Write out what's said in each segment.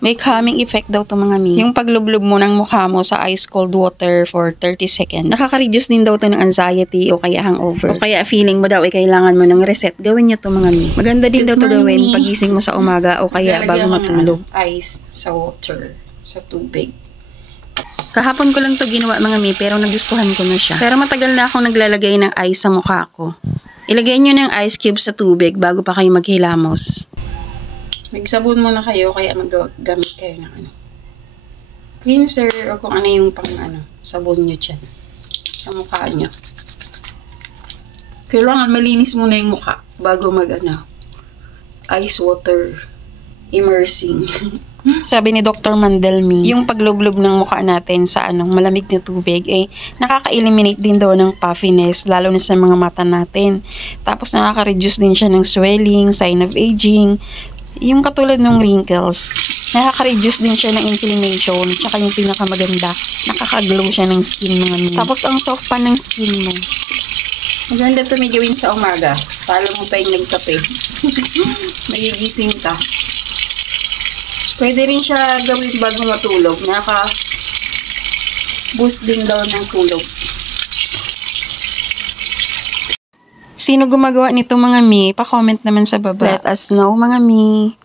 May calming effect daw to mga mi. Yung paglublob mo ng mukha mo sa ice cold water for 30 seconds. Nakaka-reduce din daw to ng anxiety o kaya hangover. O kaya feeling mo daw ay kailangan mo ng reset. Gawin nyo to mga mi. Maganda din daw to gawin pagising mo sa umaga o kaya bago matulog. Ice sa water, sa tubig. Kahapon ko lang to ginawa mga mi pero nagustuhan ko na siya. Pero matagal na akong naglalagay ng ice sa mukha ko. Ilagay nyo ng ice cubes sa tubig bago pa kayo maghilamos. Magsabon muna kayo, kaya maggamit kayo ng cleanser o kung ano yung pang sabon nyo dyan sa mukha nyo. Kailangan malinis muna yung mukha bago ice water immersing. Sabi ni Dr. Mandelmi, yung paglublob ng mukha natin sa malamig na tubig nakaka-eliminate din daw ng puffiness, lalo na sa mga mata natin. Tapos nakaka-reduce din siya ng swelling, sign of aging, yung katulad ng wrinkles. Nakaka-reduce din siya ng inflammation, tsaka yung pinakamaganda, nakaka-glow siya ng skin mga. Tapos ang soft pa ng skin mo. Maganda ito may gawin sa umaga. Palo mo pa yung nagkape. Magigising ka. Pwede rin siya gawin bago matulog. Nakaka-boost din daw ng tulog. Sino gumagawa nito mga mi? Pa-comment naman sa baba. Let us know mga mi.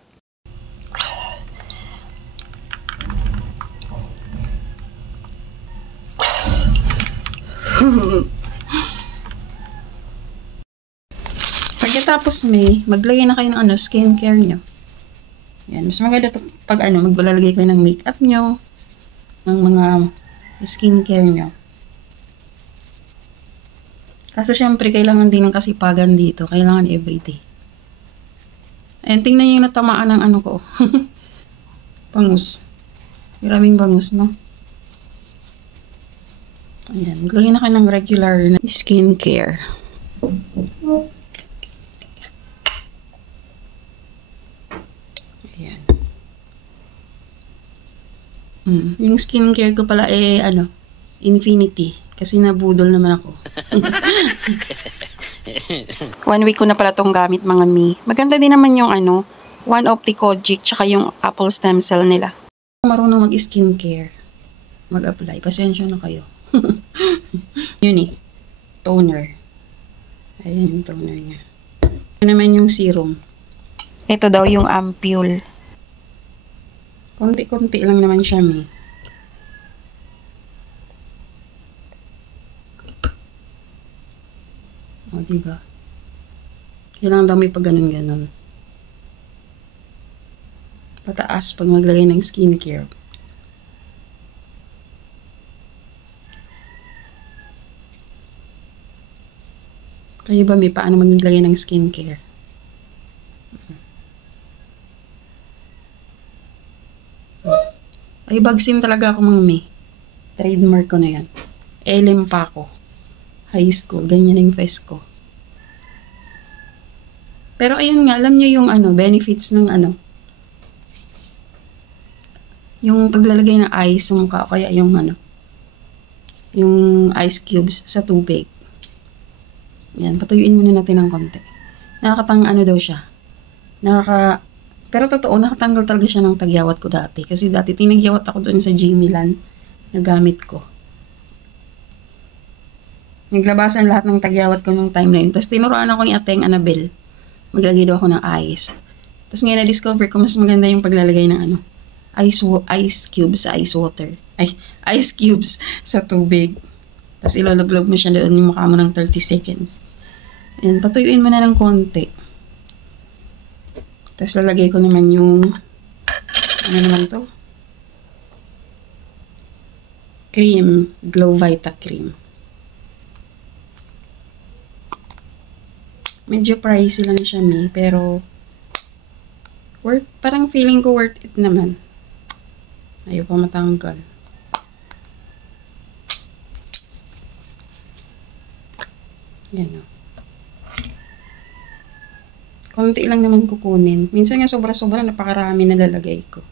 Pagkatapos maglagay na kayo ng skincare nyo. Yan, mas maganda ito pag maglalagay kayo ng makeup nyo, ng mga skincare nyo. Kaso syempre, kailangan din ng kasipagan dito. Kailangan everyday. Ayan, tingnan nyo yung natamaan ng ko. Bangus. Maraming bangus, no? Ayan, maglagay na kayo ng regular na skincare. Ayan. Yung skincare ko pala Infinity. Kasi nabudol naman ako. 1 week ko na pala tong gamit mga mi. Maganda din naman yung One Opticogic tsaka yung apple stem cell nila. Marunong mag-skincare. Mag-apply. Pasensya na kayo. Yun toner. Ayan yung toner niya. Ito naman yung serum. Ito daw yung ampule. Konti-konti lang naman siya mi. O, diba? Kailangan daw may pag ganun-ganun. Pataas pag maglagay ng skincare. Kayo ba may paano maglagay ng skincare? Ay, bagsin talaga ako mga mi. Trademark ko na yan. Elim pa ako. High school. Ganyan yung face ko. Pero ayun nga, alam nyo yung benefits ng yung paglalagay ng ice sa mukha o kaya yung yung ice cubes sa tubig. Yan, patuyuin muna natin ng konti. Nakakatang daw siya. Pero totoo, nakatanggal talaga siya ng tagyawat ko dati. Kasi dati tinagyawat ako doon sa Gmilan na gamit ko. Naglabasan lahat ng tagyawat ko nung time na yun. Tapos tinuruan ako ni Ateng Annabel. Maglagay daw ako ng ice. Tapos ngayon na-discover ko mas maganda yung paglalagay ng ice cubes sa ice water. Ay, ice cubes sa tubig. Tapos ilolog-log mo siya doon yung mukha mo ng 30 seconds. Ayan, patuyuin mo na ng konti. Tapos lalagay ko naman yung naman to? Cream. Glow Vita cream. Medyo pricey lang siya pero parang feeling ko worth it naman. Ayaw pa matanggal. Yan o. Konti lang naman kukunin. Minsan nga sobra-sobra, napakarami na lalagay ko.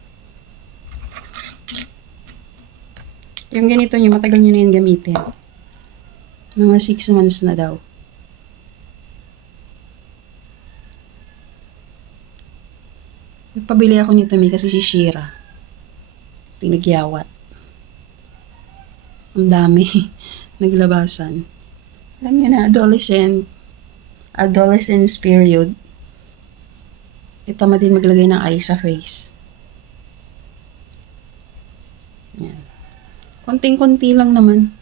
Yung ganito nyo, matagal nyo na yan gamitin. Mga 6 months na daw. Nagpabili ako nito kasi si Shira. Pinagyawat. Ang dami. Naglabasan. Alam niyo na, adolescence period. Tama din maglagay ng eye sa face. Yan. Konting-konti lang naman.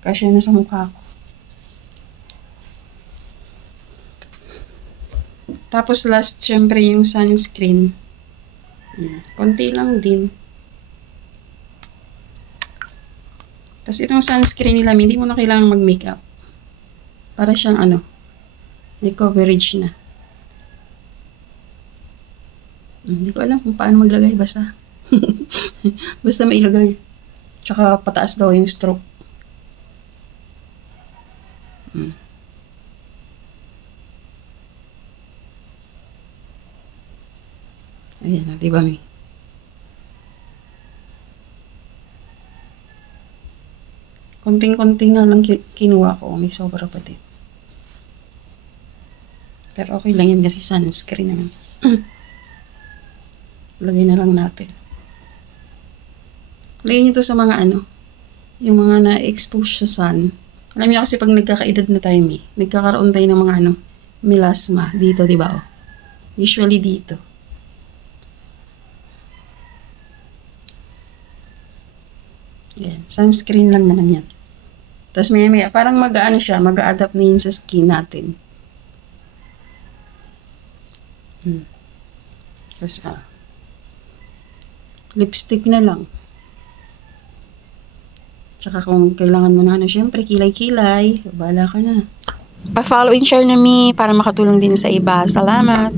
Kasi na sa mukha ko. Tapos last, syempre yung sunscreen. Yan. Konti lang din. Tapos itong sunscreen nila, hindi mo na kailangan mag-makeup. Para siyang may coverage na. Hindi ko alam kung paano maglagay, basta. Basta mailagay. Tsaka pataas daw yung stroke. Ayan na, diba mi? Konting-konting nga lang kinuha ko. May sobra pa din. Pero okay lang yan kasi sunscreen naman. Lagay na lang natin. Lagay nyo to sa mga yung mga na-expose sa sun. Alam niyo kasi pag nagkakaedad na tayo, nagkakaroon tayo ng mga melasma dito, di ba? Usually dito. Yan, sunscreen lang naman yan. Tapos maya parang siya, mag-a-adapt na yun sa skin natin. Tapos lipstick na lang. Tsaka kung kailangan mo na syempre kilay-kilay, bahala ka na. Pa-follow and share na para makatulong din sa iba. Salamat!